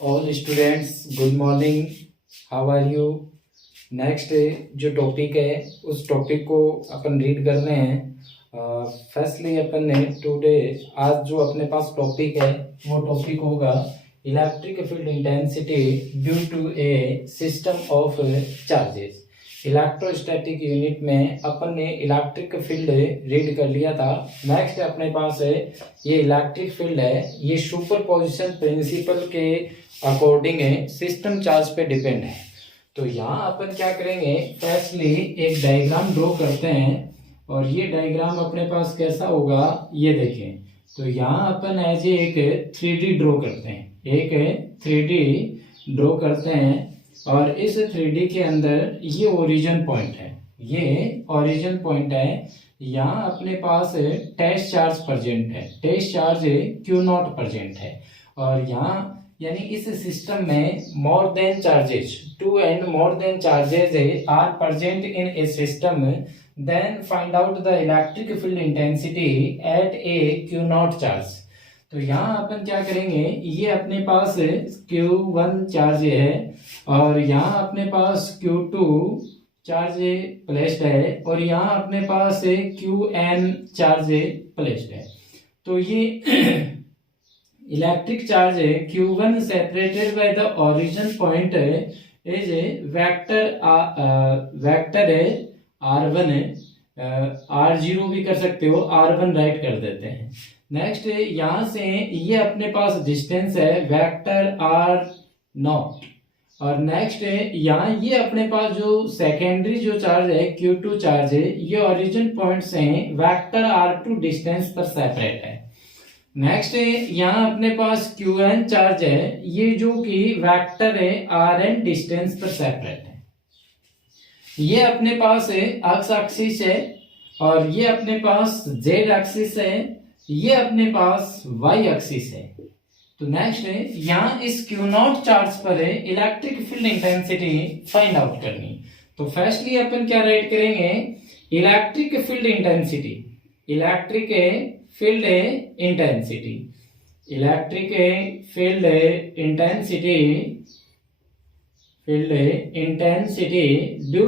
All students good morning, how are you. Next जो topic है उस टॉपिक को अपन रीड कर रहे हैं। फर्स्टली अपन ने टुडे आज जो अपने पास टॉपिक है वो टॉपिक होगा electric field intensity due to a system of charges. Electrostatic unit में अपन ने इलेक्ट्रिक फील्ड रीड कर लिया था। नेक्स्ट अपने पास है ये इलेक्ट्रिक फील्ड है, ये सुपरपोजिशन प्रिंसिपल के अकॉर्डिंग है सिस्टम चार्ज पे डिपेंड है। तो यहाँ अपन क्या करेंगे, फर्स्टली एक डायग्राम ड्रॉ करते हैं और ये डायग्राम अपने पास कैसा होगा ये देखें। तो यहाँ अपन एज एक 3D ड्रॉ करते हैं, एक 3D ड्रॉ करते हैं और इस 3D के अंदर ये ओरिजिन पॉइंट है, ये ओरिजिन पॉइंट है। यहाँ अपने पास टेस्ट चार्ज प्रेजेंट है, टेस्ट चार्ज Q0 प्रेजेंट है और यहाँ यानी इस सिस्टम में more than charges, two and more than charges are present in a system, then find out the electric field intensity at a Q0 charge. तो यहाँ अपन क्या करेंगे, ये अपने पास Q1 चार्ज है और यहाँ अपने पास Q2 चार्ज प्लेस्ड है और यहाँ अपने पास Qn चार्ज प्लेस्ड है। तो ये इलेक्ट्रिक चार्ज है Q1 separated by the origin point is vector है R1 है, R0 भी कर सकते हो, R1 राइट कर देते हैं। नेक्स्ट यहाँ से ये अपने पास डिस्टेंस है वेक्टर R0 और नेक्स्ट यहाँ ये अपने पास जो सेकेंडरी जो चार्ज है Q2 चार्ज है, ये ओरिजिन पॉइंट से वेक्टर R2 डिस्टेंस पर सेपरेट है। नेक्स्ट यहाँ अपने पास Qn चार्ज है, ये जो कि वेक्टर है Rn डिस्टेंस पर सेपरेट है। ये अपने पास है एक्स एक्सिस है और ये अपने पास जेड एक्सिस है, ये अपने पास वाई एक्सिस है। तो नेक्स्ट है यहाँ इस Q0 चार्ज पर है electric field intensity find out करनी। तो फर्स्टली अपन क्या राइट करेंगे, electric field intensity, electric field intensity, electric field intensity, field intensity due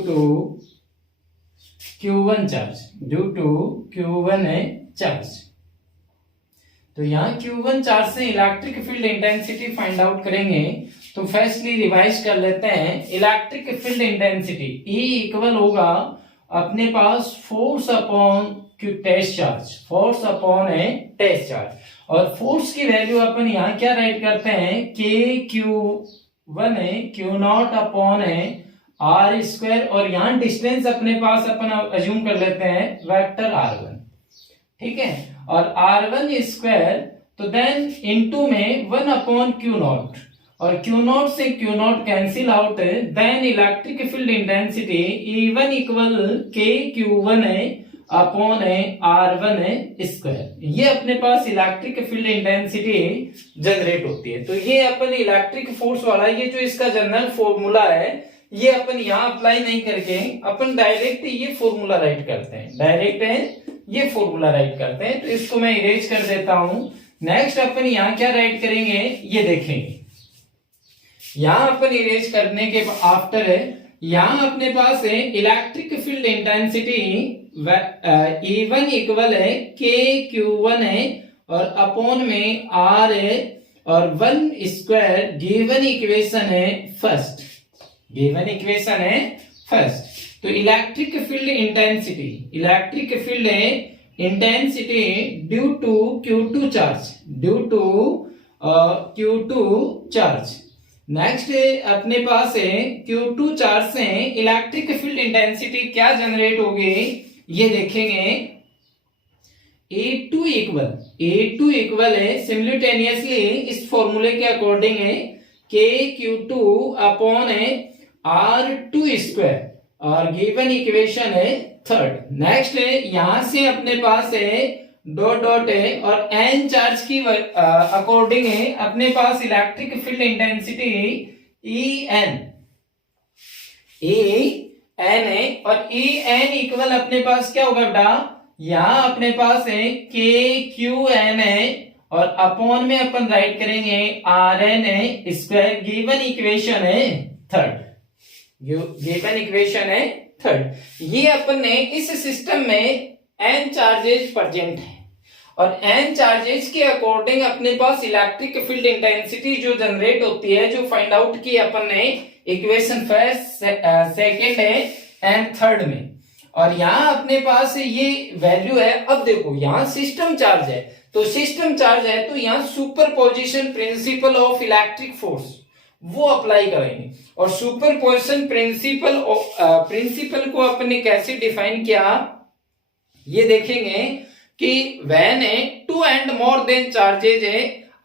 to Q1 charge, due to Q1 charge. तो यहाँ Q1 चार्ज से electric field intensity find out करेंगे। तो फर्स्टली रिवाइज कर लेते हैं, electric field intensity E equal होगा अपने पास force upon test charge, force upon test charge और फोर्स की वैल्यू अपन यहाँ क्या राइट करते हैं, Q1 Q0 upon R square और यहाँ डिस्टेंस अपने पास अपन अज्यूम कर लेते हैं वेक्टर R1, ठीक है, और R1 स्क्वायर तो देन इनटू में 1 अपॉन Q0 और Q0 से Q0 cancel out, then electric field intensity E1 equal KQ1 upon R1 square. ये अपने पास इलेक्ट्रिक फील्ड इंटेंसिटी जनरेट होती है। तो ये अपन इलेक्ट्रिक फोर्स वाला ये जो इसका जनरल फॉर्मूला है ये अपन यहाँ अप्लाई नहीं करके अपन डायरेक्ट ये फॉर्मूला राइट करते हैं, डायरेक्ट ये फॉर्मूला राइट करते हैं। तो इसको मैं इरेज कर देता हूं। नेक्स्ट अपन यहाँ क्या राइट करेंगे ये देखेंगे। यहाँ अपन इरेज करने के आफ्टर है यहाँ अपने पास है electric field intensity E1 equal है KQ1 है और अपॉन में R है और 1 स्क्वायर गिवन इक्वेशन है फर्स्ट, गिवन इक्वेशन है फर्स्ट। तो electric field intensity, electric field intensity due to Q2 charge, due to Q2 charge. Next अपने पास है Q2 चार्ज से इलेक्ट्रिक फील्ड इंटेंसिटी क्या जनरेट होगी ये देखेंगे। A2 इक्वल है सिमिल्टेनियसली इस फॉर्मूले के अकॉर्डिंग है KQ2 अपॉन R2 स्क्वायर और गिवन इक्वेशन है थर्ड। नेक्स्ट है यहां से अपने पास है डॉट डॉट है और n चार्ज की अकॉर्डिंग है अपने पास इलेक्ट्रिक फील्ड इंटेंसिटी En है और En इक्वल अपने पास क्या होगा बेटा, यहाँ अपने पास है KQN है और अपॉन में अपन राइट करेंगे Rn स्क्वायर। गिवन इक्वेशन है थर्ड, गिवन इक्वेशन है थर्ड। ये अपन ने इस सिस्टम में n चार्जेस प्रेजेंट है और n चार्जेस के अकॉर्डिंग अपने पास इलेक्ट्रिक फील्ड इंटेंसिटी जो जनरेट होती है, जो फाइंड आउट की अपन ने इक्वेशन फर्स्ट, सेकंड है एंड थर्ड में। और यहाँ अपने पास ये वैल्यू है। अब देखो यहाँ सिस्टम चार्ज है, तो सिस्टम चार्ज है तो यहाँ superposition principle of electric force वो अप्लाई करेंगे। और सुपरपोजिशन प्रिंसिपल को अपने कैसे डिफाइन किया ये देखेंगे कि when two and more than charges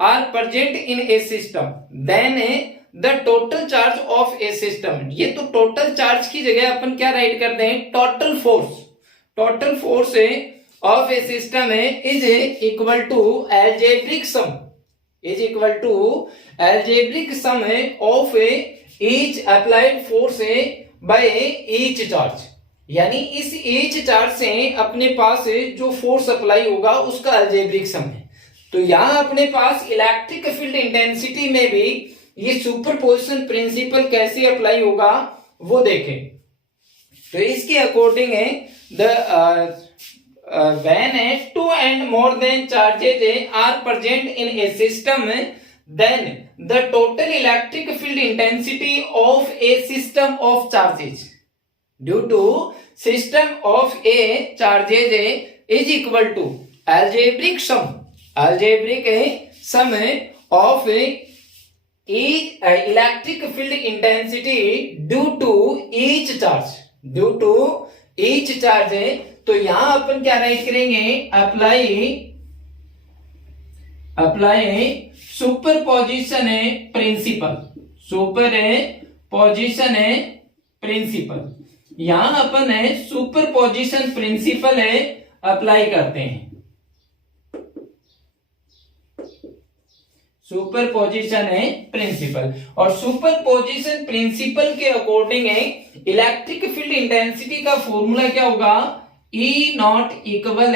are present in a system then the total charge of a system. ये तो टोटल चार्ज की जगह अपन क्या राइट करते हैं, total force. Total force of a system is equal to algebraic sum, is equal to algebraic sum of each applied force by each charge. यानी इस each charge से अपने पास जो फोर्स अप्लाई होगा उसका अलजेब्रिक सम है। तो यहां अपने पास इलेक्ट्रिक फील्ड इंटेंसिटी में भी ये सुपरपोजिशन प्रिंसिपल कैसे अप्लाई होगा वो देखें। तो इसके अकॉर्डिंग है the when two and more than charges are present in a system then the total electric field intensity of a system of charges due to system of a charges is equal to algebraic sum of each electric field intensity due to each charge, due to each charge है। तो यहां अपन क्या write करेंगे, apply superposition principle, superposition principle. यहां अपन superposition principle apply करते हैं। Superposition principle, और superposition principle के अकॉर्डिंग इलेक्ट्रिक फील्ड इंटेंसिटी का फॉर्मूला क्या होगा, E not equal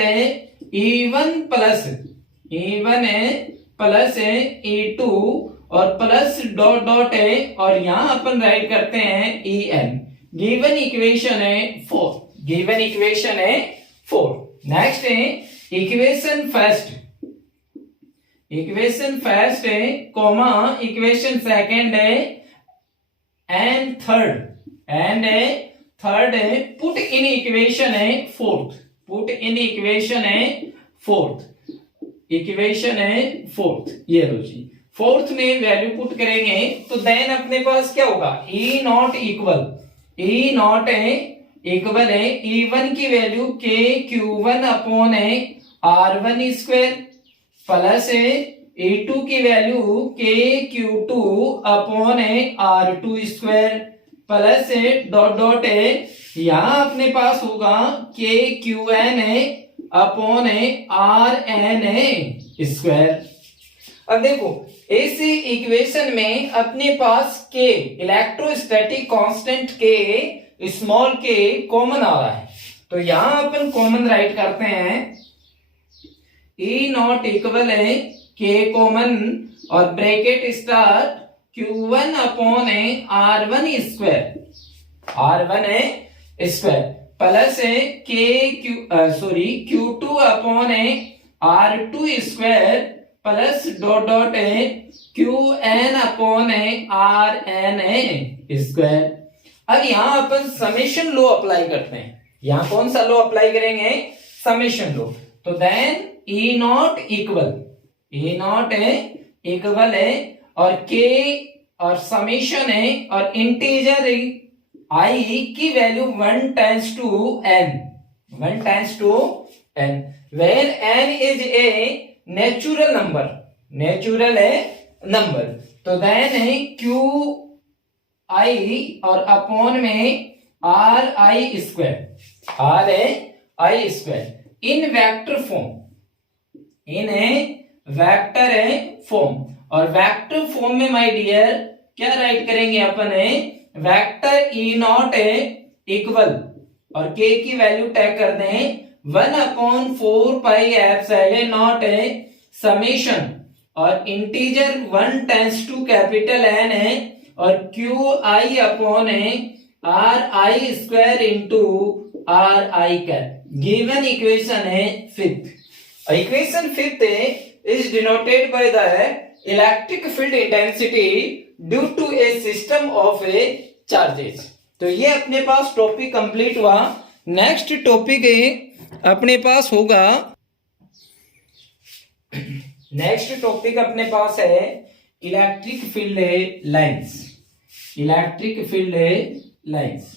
E1 plus E2 और प्लस डॉट डॉट और यहां अपन राइट करते हैं En। Given equation 4, given equation 4। Next equation first, equation first comma equation second and third put in equation fourth, put in equation fourth. ये लो जी, fourth में value put करेंगे तो देन अपने पास क्या होगा, E नॉट इक्वल है E1 की value KQ1 upon R1 square plus E2 की value KQ2 upon R2 square plus dot dot यहां अपने पास होगा KQN अपॉन RN स्क्वायर। अब देखो इस इक्वेशन में अपने पास के इलेक्ट्रोस्टैटिक कांस्टेंट के स्मॉल के कॉमन आ रहा है, तो यहां अपन कॉमन राइट करते हैं E नॉट इक्वल के कॉमन और bracket start Q1 upon R1 square, R1 square plus Q2 upon R2 square plus dot dot Qn upon Rn square. अब यहां अपन समेशन लॉ अप्लाई करते हैं। यहां कौन सा लॉ अप्लाई करेंगे, समेशन लॉ। तो देन E नॉट इक्वल और K और समेशन और इंटीजर I की value 1 times to n, where n is a natural number. तो देन Q I और अपॉन में RI square in vector form, और वेक्टर फॉर्म में माय डियर क्या राइट करेंगे अपन, वेक्टर E नॉट इक्वल और K की वैल्यू टैग कर दें 1/4 पाई एप्सिलॉन नॉट समेशन, और integer 1 tends to capital N है, और क्यू आई अपॉन है R I square into R I cap. Given equation है fifth. Equation fifth is denoted by the electric field intensity due to a system of a charges. तो ये अपने पास topic complete हुआ। Next topic अपने पास होगा, नेक्स्ट टॉपिक अपने पास है electric field lines. Electric field lines,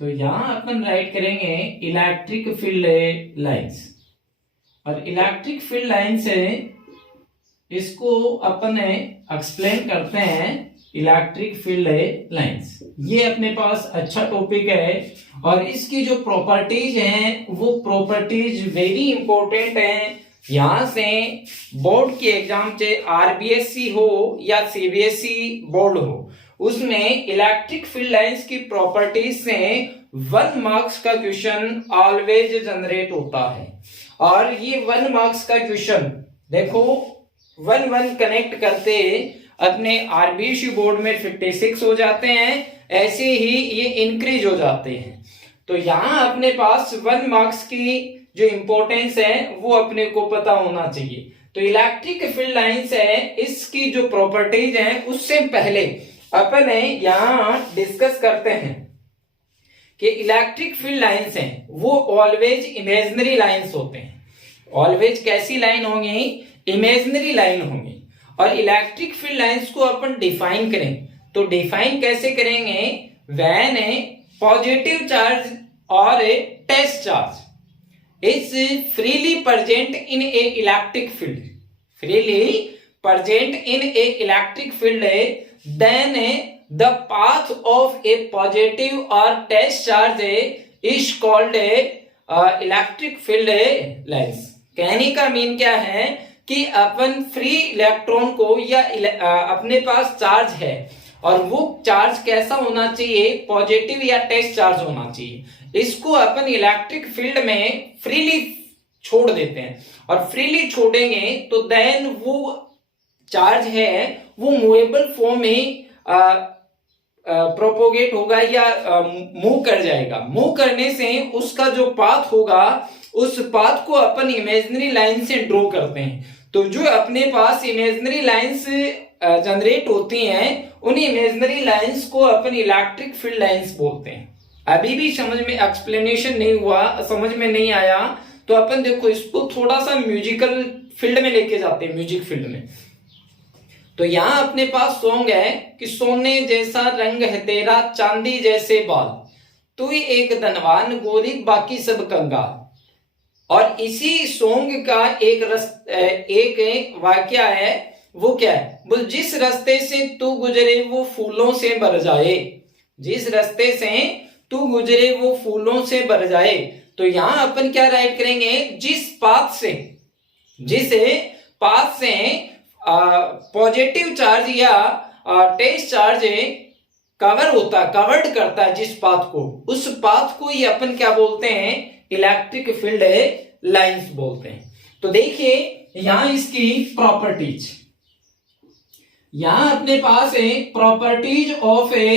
तो यहां अपन राइट करेंगे इलेक्ट्रिक फील्ड लाइंस। और इलेक्ट्रिक फील्ड लाइंस है, इसको अपन एक्सप्लेन करते हैं इलेक्ट्रिक फील्ड लाइंस। ये अपने पास अच्छा टॉपिक है, और इसकी जो प्रॉपर्टीज हैं वो प्रॉपर्टीज वेरी इंपॉर्टेंट हैं। यहां से बोर्ड के एग्जाम से आरबीएससी हो या सीबीएसई बोर्ड हो, उसमें इलेक्ट्रिक फील्ड लाइंस की प्रॉपर्टीज से 1 मार्क्स का क्वेश्चन ऑलवेज जनरेट होता है। और ये 1 मार्क्स का क्वेश्चन देखो 1 कनेक्ट करते अपने आरबीएससी बोर्ड में 56 हो जाते हैं, ऐसे ही ये इंक्रीज हो जाते हैं। तो यहाँ अपने पास 1 मार्क्स की जो इंपॉर्टेंस है वो अपने को पता होना चाहिए। तो इलेक्ट्रिक फील्ड लाइंस है, इसकी जो प्रॉपर्टीज हैं उससे पहले अपन यहाँ डिस्कस करते हैं कि इलेक्ट्रिक फील्ड लाइंस हैं वो ऑलवेज इमेजिनरी लाइंस होते हैं। ऑलवेज कैसी लाइन होंगी? इमेजिनरी लाइन होंगी। और इलेक्ट्रिक फील्ड लाइंस को अपन डिफाइन करें तो डिफाइन कैसे करेंगे? व्हेन पॉजिटिव चार्ज और test charge is freely present in a electric field, freely present in a electric field, then the path of a positive or test charge is called electric field lines। कहने का mean क्या है कि अपन free electron को या अपने पास charge है और वो चार्ज कैसा होना चाहिए? पॉजिटिव या टेस्ट चार्ज होना चाहिए। इसको अपन इलेक्ट्रिक फील्ड में फ्रीली छोड़ देते हैं, और फ्रीली छोड़ेंगे तो देन वो चार्ज है वो मूवेबल फॉर्म में प्रोपोगेट होगा या मूव कर जाएगा। मूव करने से उसका जो पाथ होगा उस पाथ को अपन इमेजिनरी लाइन से ड्रॉ करते हैं। तो जो अपने पास इमेजिनरी लाइंस जनरेट होती हैं उन इमेजिनरी लाइंस को अपन इलेक्ट्रिक फील्ड लाइंस बोलते हैं। अभी भी समझ में एक्सप्लेनेशन नहीं हुआ, समझ में नहीं आया तो अपन देखो इसको थोड़ा सा म्यूजिकल फील्ड में लेके जाते हैं, म्यूजिक फील्ड में। तो यहाँ अपने पास सॉन्ग है कि सोने जैसा रंग है तेरा चांदी जैसे बाल, तू ही एक धनवान गोरी बाकी सब कंगाल। और इसी सॉन्ग का एक वाक्य है, वो क्या है? बोल जिस रास्ते से तू गुजरे वो फूलों से भर जाए, जिस रास्ते से तू गुजरे वो फूलों से भर जाए। तो यहां अपन क्या राइट करेंगे? जिस पाथ से, जिस पाथ से पॉजिटिव चार्ज या टेस्ट चार्ज कवर होता, कवर्ड करता है जिस पाथ को, उस पाथ को ही अपन क्या बोलते हैं? इलेक्ट्रिक फील्ड लाइंस बोलते हैं। तो देखिए यहां इसकी प्रॉपर्टीज, यहां अपने पास है properties of A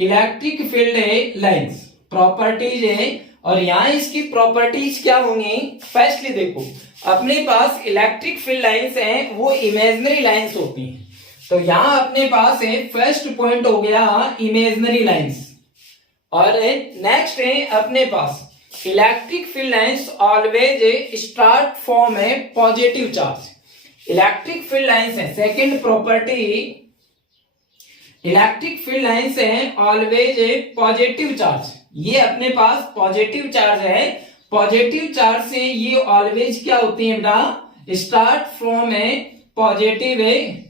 electric field lines, properties है। और यहां इसकी प्रॉपर्टीज क्या होंगी? फर्स्टली देखो अपने पास इलेक्ट्रिक फील्ड लाइंस हैं वो इमेजिनरी लाइंस होती हैं। तो यहां अपने पास है फर्स्ट पॉइंट हो गया इमेजिनरी लाइंस। और नेक्स्ट है अपने पास electric field lines always start from a positive charge. Electric field lines है second property, electric field lines है ऑलवेज ए पॉजिटिव चार्ज। ये अपने पास पॉजिटिव चार्ज है, पॉजिटिव चार्ज से ये ऑलवेज क्या होती है बेटा? Start from a positive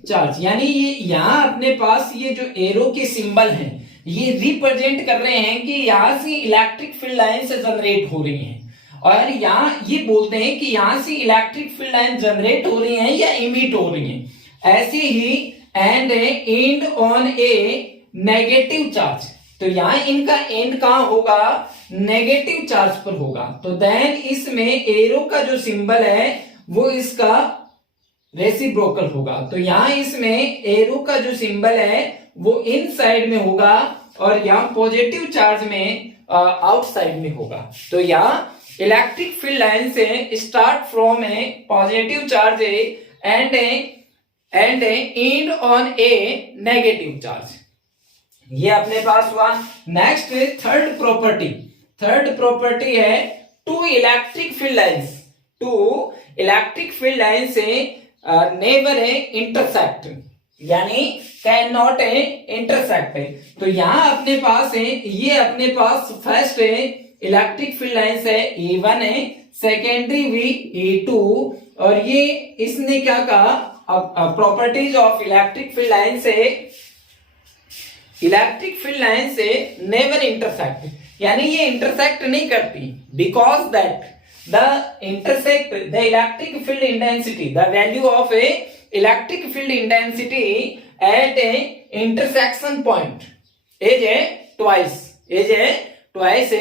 charge. यानी ये यहां अपने पास ये जो एरो के सिंबल हैं ये रिप्रेजेंट कर रहे हैं कि यहां से इलेक्ट्रिक फील्ड लाइन से जनरेट हो रही हैं। और यहां ये बोलते हैं कि यहां से इलेक्ट्रिक फील्ड लाइन जनरेट हो रही हैं या इमिट हो रही हैं। ऐसे ही end end on a negative charge, तो यहां इनका एंड कहां होगा? नेगेटिव चार्ज पर होगा। तो देन इसमें एरो का जो सिंबल है वो इसका रेसिप्रोकल होगा। तो यहाँ इसमें एरो का जो सिंबल है वो इन साइड में होगा और यहाँ पॉजिटिव चार्ज में आउटसाइड में होगा। तो यहाँ इलेक्ट्रिक फील्ड लाइन से start from a positive charge and end on a negative charge. ये अपने पास हुआ। नेक्स्ट थर्ड प्रॉपर्टी है टू इलेक्ट्रिक फील्ड लाइंस से नेवर इंटरसेक्ट, यानी कैन नॉट इंटरसेक्ट। तो यहाँ अपने पास है, ये अपने पास फर्स्ट इलेक्ट्रिक फील्ड लाइंस है E1 है, सेकेंडरी भी E2, और ये इसने क्या कहा, properties of electric field line से नेवर इंटरसेक्ट, यानी ये इंटरसेक्ट नहीं करती, because that the electric field intensity, the value of A electric field intensity at A intersection point is twice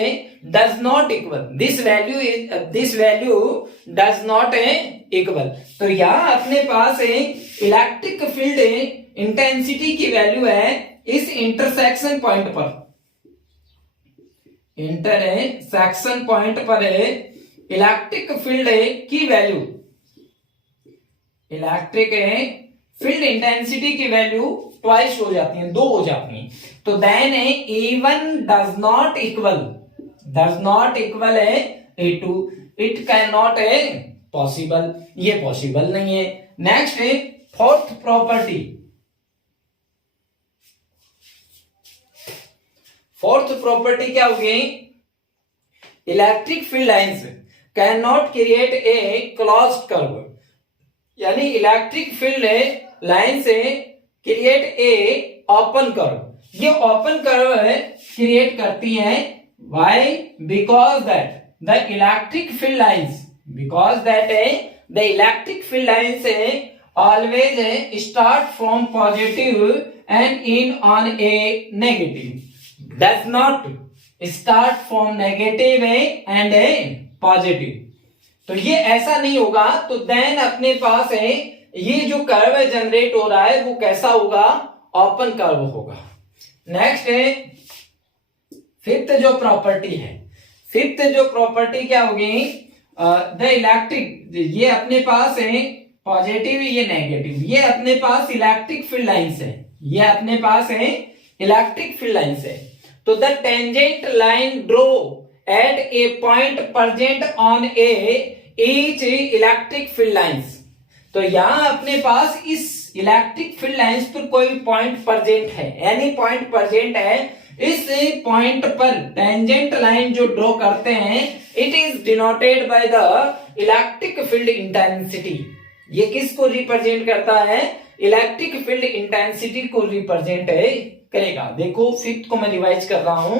does not equal, this value does not equal। तो यहाँ अपने पास electric field intensity की value है इस intersection point पर electric field की value, electric field intensity की वैल्यू ट्वाइस हो जाती है, 2 हो जाती है। तो then E1 does not equal E2, it can not possible, ये पॉसिबल नहीं है। नेक्स्ट फोर्थ प्रॉपर्टी क्या होगी, electric field lines can not create a closed curve, यानी इलेक्ट्रिक फील्ड लाइन से क्रिएट ए ओपन कर्व, ये ओपन कर्व क्रिएट करती है। Why? Because that the electric field lines always start from positive and in on a negative, does not start from negative and A positive. तो ये ऐसा नहीं होगा। तो then अपने पास है ये जो कर्व जनरेट हो रहा है वो कैसा होगा, ओपन कर्व होगा। नेक्स्ट है फिफ्थ जो प्रॉपर्टी क्या होगी, द इलेक्ट्रिक, ये अपने पास है पॉजिटिव, ये नेगेटिव, ये अपने पास इलेक्ट्रिक फील्ड लाइंस है, तो the tangent line draw at A point present on A each electric field lines. तो यहां अपने पास इस इलेक्ट्रिक फील्ड लाइंस पर कोई पॉइंट प्रेजेंट है, एनी पॉइंट प्रेजेंट है, इस पॉइंट पर टेंजेंट लाइन जो ड्रॉ करते हैं, it is denoted by the electric field intensity. ये किसको रिप्रेजेंट करता है, इलेक्ट्रिक फील्ड इंटेंसिटी को रिप्रेजेंट करेगा। देखो फिफ्थ को मैं रिवाइज कर रहा हूं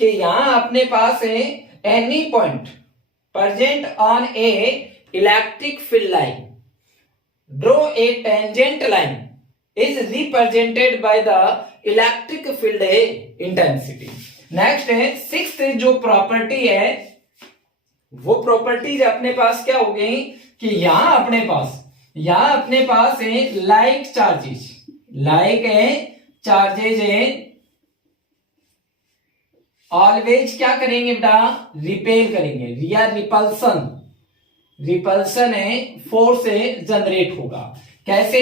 कि यहां अपने पास है any point present on a electric field line, draw a tangent line is represented by the electric field intensity। Next है सिक्स्थ जो प्रॉपर्टी है, वो प्रॉपर्टीज अपने पास क्या हो गई कि यहां अपने पास है लाइक चार्जेज है, ऑलवेज क्या करेंगे बेटा, रिपेल करेंगे, या रिपल्सन है फोर्स जनरेट होगा। कैसे,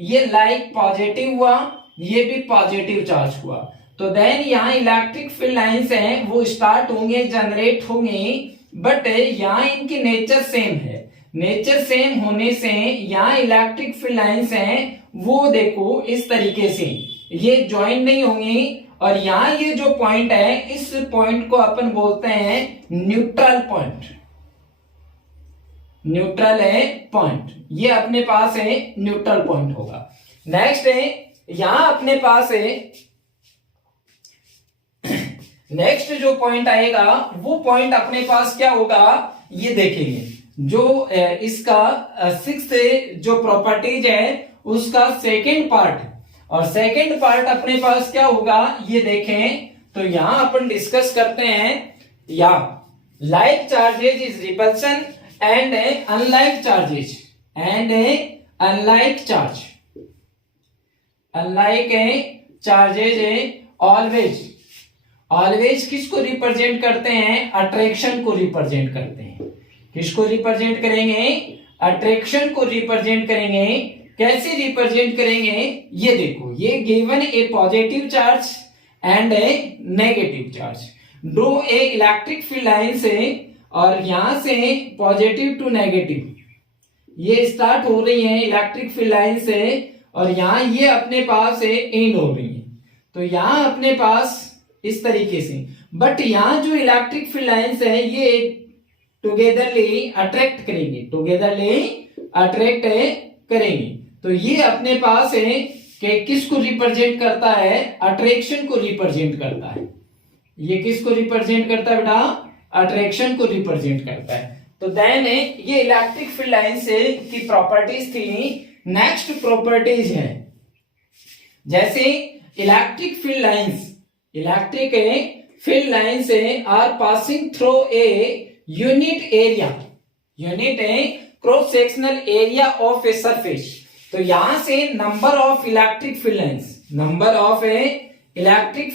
ये लाइक पॉजिटिव हुआ, ये भी पॉजिटिव चार्ज हुआ, तो देन यहाँ इलेक्ट्रिक फील्ड लाइंस हैं वो स्टार्ट होंगे, जनरेट होंगे, बट यहाँ इनकी नेचर सेम है। नेचर सेम होने से यहाँ इलेक्ट्रिक फील्ड लाइंस हैं वो देखो इस तरीके से ये ज्वाइन नहीं होंगी, और यहां ये जो पॉइंट है, इस पॉइंट को अपन बोलते हैं न्यूट्रल पॉइंट, ये अपने पास है न्यूट्रल पॉइंट होगा। नेक्स्ट है यहां अपने पास है, नेक्स्ट जो पॉइंट आएगा वो पॉइंट अपने पास क्या होगा, ये देखेंगे जो इसका सिक्स्थ जो प्रॉपर्टीज है उसका सेकेंड पार्ट, और सेकेंड पार्ट अपने पास क्या होगा ये देखें। तो यहां अपन डिस्कस करते हैं, या like charges is repulsion and unlike unlike charges always किसको रिप्रेजेंट करते हैं? अट्रैक्शन को रिप्रेजेंट करते हैं। किसको रिप्रेजेंट करेंगे? अट्रैक्शन को रिप्रेजेंट करेंगे। कैसे रिप्रेजेंट करेंगे? ये देखो, ये given A positive charge and A negative charge. Draw a electric field line से, और यहां से पॉजिटिव टू नेगेटिव ये स्टार्ट हो रही है इलेक्ट्रिक फील्ड लाइन से, और यहां ये अपने पास से एंड हो रही है। तो यहां अपने पास इस तरीके से, बट यहां जो इलेक्ट्रिक फील्ड लाइंस है ये टुगेदरली अट्रैक्ट करेंगे। तो ये अपने पास है कि किसको रिप्रेजेंट करता है? अट्रैक्शन को रिप्रेजेंट करता है। ये किसको रिप्रेजेंट करता है बेटा? अट्रैक्शन को रिप्रेजेंट करता है। तो देन ये इलेक्ट्रिक फील्ड लाइन से की प्रॉपर्टीज थी। नेक्स्ट प्रॉपर्टीज है, जैसे electric field lines are passing through a unit cross sectional area of a surface. तो यहां से number of electric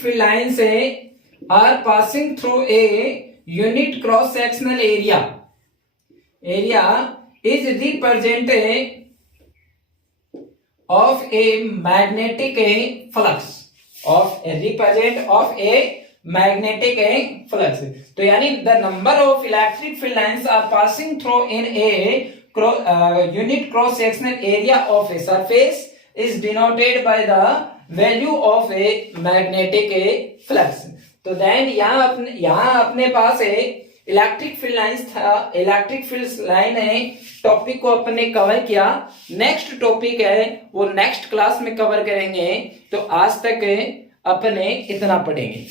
field lines are passing through a unit cross sectional area is represented of a magnetic flux तो यानी the number of electric field lines are passing through in a unit cross sectional area of a surface is denoted by the value of a magnetic flux। तो then यहाँ अपने पास electric field lines था। Electric field line है, topic को अपने cover किया। Next topic है वो नेक्स्ट क्लास में कवर करेंगे। तो आज तक अपने इतना पढ़ेंगे।